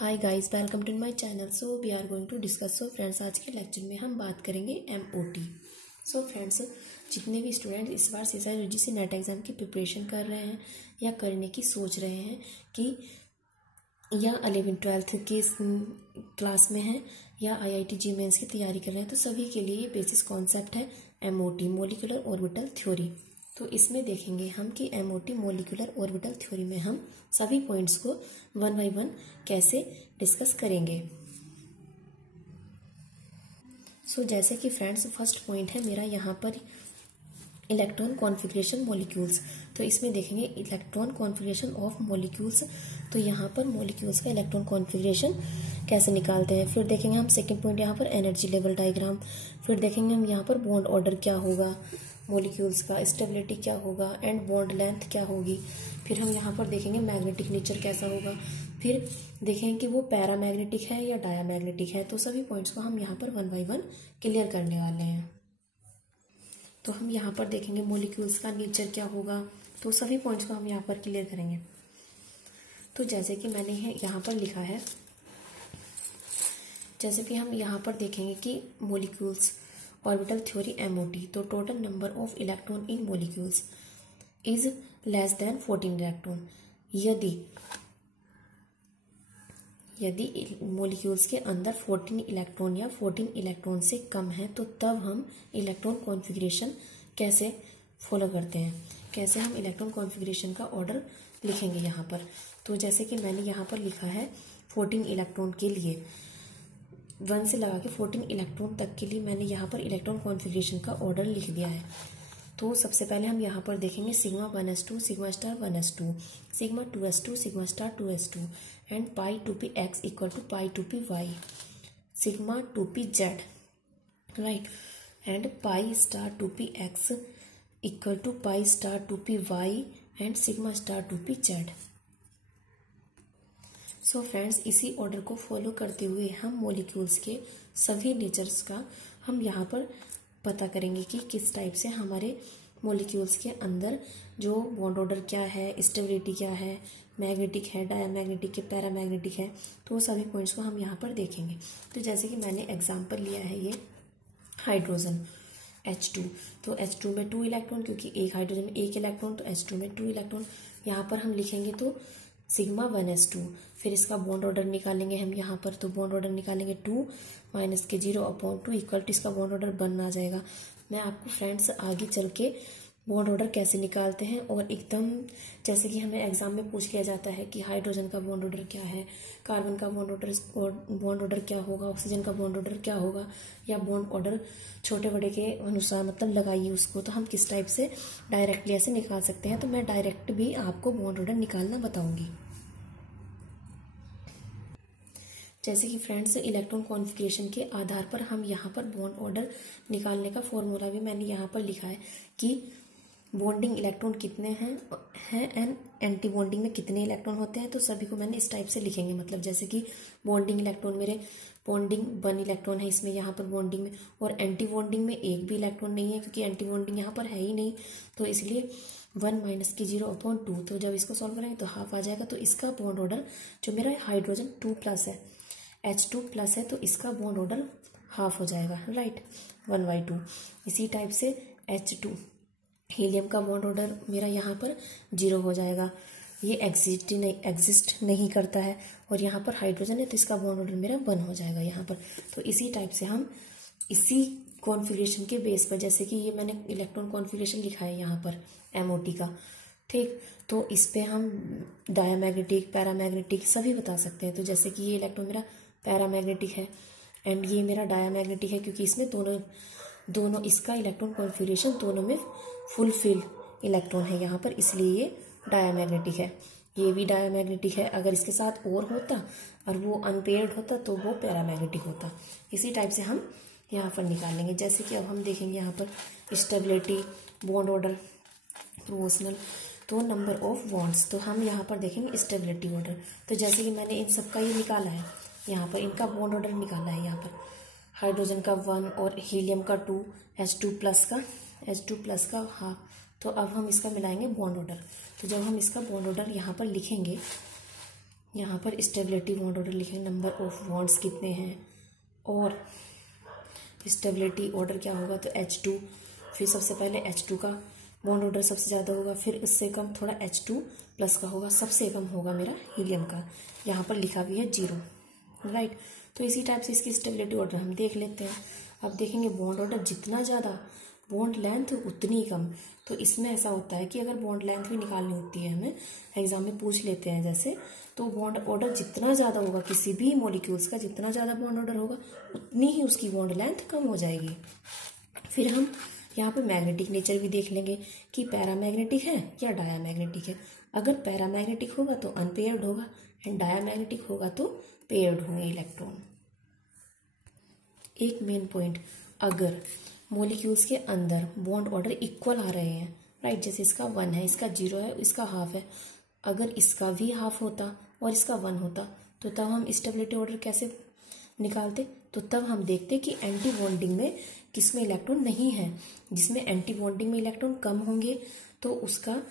Hi guys, welcome to my channel. So we are going to discuss. So friends, आज के lecture में हम बात करेंगे एमओटी। सो फ्रेंड्स, जितने भी स्टूडेंट इस बार सीसा यूजी से नेट एग्जाम की प्रिपरेशन कर रहे हैं या करने की सोच रहे हैं कि या 11th-12th की क्लास में हैं या IIT जी मेंस की तैयारी कर रहे हैं, तो सभी के लिए बेसिस कॉन्सेप्ट है एमओटी, मोलिकुलर ऑर्बिटल थ्योरी। तो इसमें देखेंगे हम कि एमओटी मोलिकुलर ऑर्बिटल थ्योरी में हम सभी पॉइंट्स को वन बाय वन कैसे डिस्कस करेंगे। सो जैसे कि फ्रेंड्स, फर्स्ट पॉइंट है मेरा यहाँ पर इलेक्ट्रॉन कॉन्फ़िगरेशन मॉलिक्यूल्स। तो इसमें देखेंगे इलेक्ट्रॉन कॉन्फ़िगरेशन ऑफ मॉलिक्यूल्स। तो यहाँ पर मॉलिक्यूल्स का इलेक्ट्रॉन कॉन्फ़िगरेशन कैसे निकालते हैं। फिर देखेंगे हम सेकंड पॉइंट यहाँ पर एनर्जी लेवल डायग्राम। फिर देखेंगे हम यहाँ पर बॉन्ड ऑर्डर क्या होगा मॉलिक्यूल्स का, स्टेबिलिटी क्या होगा एंड बॉन्ड लेंथ क्या होगी। फिर हम यहाँ पर देखेंगे मैग्नेटिक नेचर कैसा होगा। फिर देखेंगे कि वो पैरामैग्नेटिक है या डायामैग्नेटिक है। तो सभी पॉइंट्स को हम यहाँ पर वन बाय वन क्लियर करने वाले हैं। तो हम यहाँ पर देखेंगे मॉलिक्यूल्स का नेचर क्या होगा, तो सभी पॉइंट्स को हम यहाँ पर क्लियर करेंगे। तो जैसे कि मैंने यहाँ पर लिखा है, जैसे कि हम यहाँ पर देखेंगे कि मॉलिक्यूल्स ऑर्बिटल थ्योरी एमओटी। तो total number of electron in molecules is less than 14 electron. यदि मॉलिक्यूल्स के अंदर 14 इलेक्ट्रॉन या 14 इलेक्ट्रॉन से कम है, तो तब हम इलेक्ट्रॉन कॉन्फ़िगरेशन कैसे फॉलो करते हैं, कैसे हम इलेक्ट्रॉन कॉन्फ़िगरेशन का ऑर्डर लिखेंगे यहाँ पर। तो जैसे कि मैंने यहाँ पर लिखा है 14 इलेक्ट्रॉन के लिए 1 से लगा के 14 इलेक्ट्रॉन तक के लिए मैंने यहाँ पर इलेक्ट्रॉन कॉन्फ़िगरेशन का ऑर्डर लिख दिया है। तो सबसे पहले हम यहाँ पर देखेंगे sigma 1s2, sigma star 1s2, sigma 2s2, sigma star 2s2 and pi 2p x equal to pi 2p y, sigma 2p z, right, and pi star 2p x equal to pi star 2p y and sigma star 2p z। So friends, इसी order को follow करते हुए हम molecules के सभी natures का हम यहाँ पर पता करेंगे कि किस टाइप से हमारे मॉलिक्यूल्स के अंदर जो बॉन्ड ऑर्डर क्या है, स्टेबिलिटी क्या है, मैग्नेटिक है, डायामैग्नेटिक है, पैरामैग्नेटिक है। तो वो सभी पॉइंट्स को हम यहाँ पर देखेंगे। तो जैसे कि मैंने एग्जांपल लिया है ये हाइड्रोजन H2। तो H2 में 2 इलेक्ट्रॉन, क्योंकि एक हाइड्रोजन में 1 इलेक्ट्रॉन, तो H2 में 2 इलेक्ट्रॉन। यहाँ पर हम लिखेंगे तो सिग्मा 1s2। फिर इसका बॉन्ड ऑर्डर निकालेंगे हम यहाँ पर। तो बॉन्ड ऑर्डर निकालेंगे 2 माइनस के 0/2 इक्वल टू इसका बॉन्ड ऑर्डर 1 आ जाएगा। मैं आपको फ्रेंड्स आगे चल के बॉन्ड ऑर्डर कैसे निकालते हैं और एकदम जैसे कि हमें एग्जाम में पूछ लिया जाता है कि हाइड्रोजन का बॉन्ड ऑर्डर क्या है, कार्बन का बॉन्ड ऑर्डर क्या होगा, ऑक्सीजन का बॉन्ड ऑर्डर क्या होगा, या बॉन्ड ऑर्डर छोटे बड़े के अनुसार मतलब लगाइए उसको, तो हम किस टाइप से डायरेक्टली ऐसे निकाल सकते हैं। तो मैं डायरेक्ट भी आपको बॉन्ड ऑर्डर निकालना बताऊंगी। जैसे कि फ्रेंड्स, इलेक्ट्रॉन कॉन्फ़िगरेशन के आधार पर हम यहाँ पर बॉन्ड ऑर्डर निकालने का फॉर्मूला भी मैंने यहाँ पर लिखा है कि बॉन्डिंग इलेक्ट्रॉन कितने हैं एंड एंटी बॉन्डिंग में कितने इलेक्ट्रॉन होते हैं। तो सभी को मैंने इस टाइप से लिखेंगे, मतलब जैसे कि बॉन्डिंग इलेक्ट्रॉन मेरे बॉन्डिंग 1 इलेक्ट्रॉन है इसमें यहाँ पर बॉन्डिंग में, और एंटी बॉन्डिंग में एक भी इलेक्ट्रॉन नहीं है, क्योंकि एंटी बॉन्डिंग यहाँ पर है ही नहीं। तो इसलिए 1 माइनस की 0/2। तो जब इसको सॉल्व करेंगे तो हाफ आ जाएगा। तो इसका बॉन्ड ऑर्डर जो मेरा हाइड्रोजन 2+ है, H2+ है, तो इसका बॉन्ड ऑर्डर हाफ हो जाएगा, राइट, 1/2। इसी टाइप से H2 हीलियम का बॉन्ड ऑर्डर मेरा यहाँ पर 0 हो जाएगा, ये एग्जिस्ट नहीं करता है। और यहाँ पर हाइड्रोजन है तो इसका बॉन्ड ऑर्डर मेरा 1 हो जाएगा यहाँ पर। तो इसी टाइप से हम इसी कॉन्फ़िगरेशन के बेस पर, जैसे कि ये मैंने इलेक्ट्रॉन कॉन्फ़िगरेशन लिखा है यहाँ पर एमओटी का, ठीक, तो इस पे हम डायामैग्नेटिक, पैरामैग्नेटिक सभी बता सकते हैं। तो जैसे कि ये इलेक्ट्रॉन मेरा पैरामैग्नेटिक है एंड ये मेरा डायामैग्नेटिक है, क्योंकि इसमें दोनों इसका इलेक्ट्रॉन कॉन्फ़िगरेशन दोनों में फुलफिल इलेक्ट्रॉन है यहाँ पर, इसलिए ये डायामैग्नेटिक है। ये भी डायामैग्नेटिक है। अगर इसके साथ और होता और वो अनपेयर्ड होता तो वो पैरामैग्नेटिक होता। इसी टाइप से हम यहाँ पर निकालेंगे। जैसे कि अब हम देखेंगे यहाँ पर स्टेबिलिटी, बॉन्ड ऑर्डर, प्रोपोर्शनल, तो नंबर ऑफ बॉन्ड्स। तो हम यहाँ पर देखेंगे स्टेबिलिटी ऑर्डर। तो जैसे कि मैंने इन सबका ये निकाला है, यहाँ पर इनका बॉन्ड ऑर्डर निकाला है। यहाँ पर हाइड्रोजन का 1 और हीलियम का 2, H2+ का हाफ। तो अब हम इसका मिलाएंगे बॉन्ड ऑर्डर। तो जब हम इसका बॉन्ड ऑर्डर यहाँ पर लिखेंगे यहाँ पर स्टेबिलिटी बॉन्ड ऑर्डर लिखेंगे, नंबर ऑफ बॉन्ड्स कितने हैं, और स्टेबिलिटी ऑर्डर क्या होगा तो H2, फिर सबसे पहले H2 का बॉन्ड ऑर्डर सबसे ज़्यादा होगा, फिर उससे कम थोड़ा H2+ का होगा, सबसे कम होगा मेरा हीलियम का। यहाँ पर लिखा भी है 0, राइट। तो इसी टाइप से इसकी स्टेबिलिटी ऑर्डर हम देख लेते हैं। अब देखेंगे बॉन्ड ऑर्डर जितना ज़्यादा बॉन्ड लेंथ उतनी कम। तो इसमें ऐसा होता है कि अगर बॉन्ड लेंथ भी निकालनी होती है, हमें एग्जाम में पूछ लेते हैं जैसे, तो बॉन्ड ऑर्डर जितना ज़्यादा होगा किसी भी मॉलिक्यूल्स का, जितना ज़्यादा बॉन्ड ऑर्डर होगा उतनी ही उसकी बॉन्ड लेंथ कम हो जाएगी। फिर हम यहाँ पे मैग्नेटिक नेचर भी देख लेंगे कि पैरामैग्नेटिक है या डायामैग्नेटिक है। अगर पैरामैग्नेटिक होगा तो अनपेयर्ड होगा, एंड डायामैग्नेटिक होगा तो पेयर्ड होंगे इलेक्ट्रॉन। एक मेन पॉइंट, अगर मॉलिक्यूल्स के अंदर बॉन्ड ऑर्डर इक्वल आ रहे हैं, राइट, जैसे इसका 1 है, इसका 0 है, इसका हाफ है, अगर इसका भी हाफ होता और इसका 1 होता तो तब हम स्टेबिलिटी ऑर्डर कैसे निकालते? तो तब हम देखते कि एंटी बॉन्डिंग में किसमें इलेक्ट्रॉन नहीं है। जिसमें एंटी बॉन्डिंग में इलेक्ट्रॉन कम होंगे तो उसका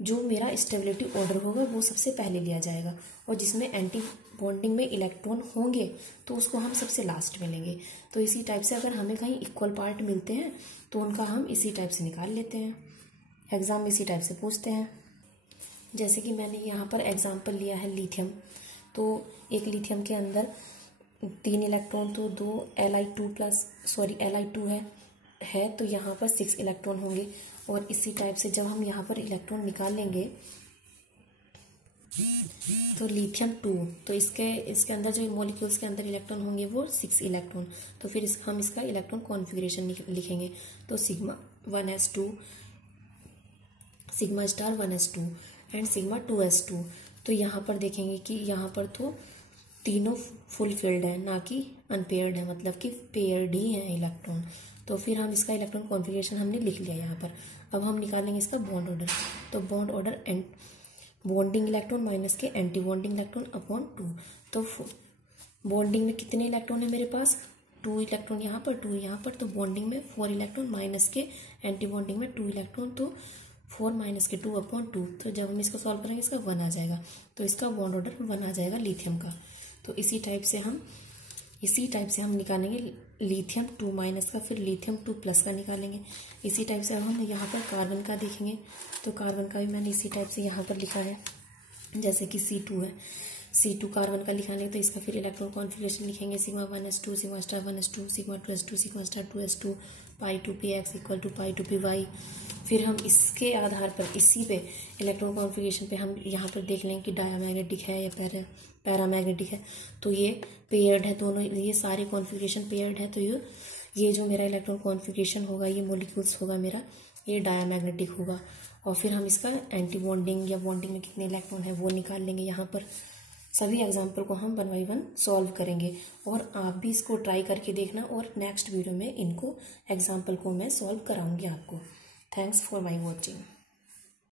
जो मेरा स्टेबिलिटी ऑर्डर होगा वो सबसे पहले लिया जाएगा, और जिसमें एंटी बॉन्डिंग में इलेक्ट्रॉन होंगे तो उसको हम सबसे लास्ट में लेंगे। तो इसी टाइप से अगर हमें कहीं इक्वल पार्ट मिलते हैं तो उनका हम इसी टाइप से निकाल लेते हैं। एग्जाम में इसी टाइप से पूछते हैं। जैसे कि मैंने यहाँ पर एग्जाम्पल लिया है लिथियम, तो एक लिथियम के अंदर 3 इलेक्ट्रॉन तो 2 Li2 है तो यहाँ पर 6 इलेक्ट्रॉन होंगे। और इसी टाइप से जब हम यहाँ पर इलेक्ट्रॉन निकालेंगे तो लिथियम 2, तो इसके अंदर जो मॉलिक्यूल्स के अंदर इलेक्ट्रॉन होंगे वो 6 इलेक्ट्रॉन। तो फिर हम इसका इलेक्ट्रॉन कॉन्फ़िगरेशन लिखेंगे, तो sigma 1s2, sigma star 1s2 and sigma 2s2। तो यहाँ पर देखेंगे कि यहाँ पर तो तीनों फुल फिल्ड है, ना कि अनपेयर्ड है, मतलब कि पेयर्ड ही है इलेक्ट्रॉन। तो फिर हम इसका इलेक्ट्रॉन कॉन्फ़िगरेशन हमने लिख लिया यहाँ पर। अब हम निकालेंगे इसका बॉन्ड ऑर्डर। तो bond order bonding electron minus के एंटी बॉन्डिंग इलेक्ट्रॉन अपॉन 2। तो बॉन्डिंग में कितने इलेक्ट्रॉन है मेरे पास? 2 इलेक्ट्रॉन यहाँ पर, 2 यहाँ पर, तो बॉन्डिंग में 4 इलेक्ट्रॉन माइनस के एंटी बॉन्डिंग में 2 इलेक्ट्रॉन, तो 4 माइनस के 2 अपॉन 2। तो जब हम इसको सॉल्व करेंगे इसका 1 आ जाएगा, तो इसका बॉन्ड ऑर्डर 1 आ जाएगा लिथियम का। तो इसी टाइप से हम निकालेंगे लिथियम 2 माइनस का, फिर लिथियम 2+ का निकालेंगे। इसी टाइप से अब हम यहाँ पर कार्बन का देखेंगे, तो कार्बन का भी मैंने इसी टाइप से यहाँ पर लिखा है। जैसे कि C2 है, C2 कार्बन का लिखाने तो इसका फिर इलेक्ट्रॉन कॉन्फ़िगरेशन लिखेंगे, sigma 1s2, sigma star 1s2, sigma 2s2, sigma star 2s2, π2px = π2py। फिर हम इसके आधार पर, इसी पे इलेक्ट्रॉन कॉन्फ़िगरेशन पे हम यहाँ पर देख लेंगे कि डायामैग्नेटिक है या पैरामैग्नेटिक है। तो ये पेयर्ड है, दोनों ये सारे कॉन्फ़िगरेशन पेयर्ड है। तो ये जो मेरा इलेक्ट्रॉन कॉन्फ़िगरेशन होगा, ये मॉलिक्यूल्स होगा मेरा, ये डायामैग्नेटिक होगा। और फिर हम इसका एंटी बॉन्डिंग या बॉन्डिंग में कितने इलेक्ट्रॉन है वो निकाल लेंगे। यहाँ पर सभी एग्जाम्पल को हम 1 बाय 1 सॉल्व करेंगे, और आप भी इसको ट्राई करके देखना, और नेक्स्ट वीडियो में इनको एग्जाम्पल को मैं सॉल्व कराऊंगी आपको। Thanks for my watching.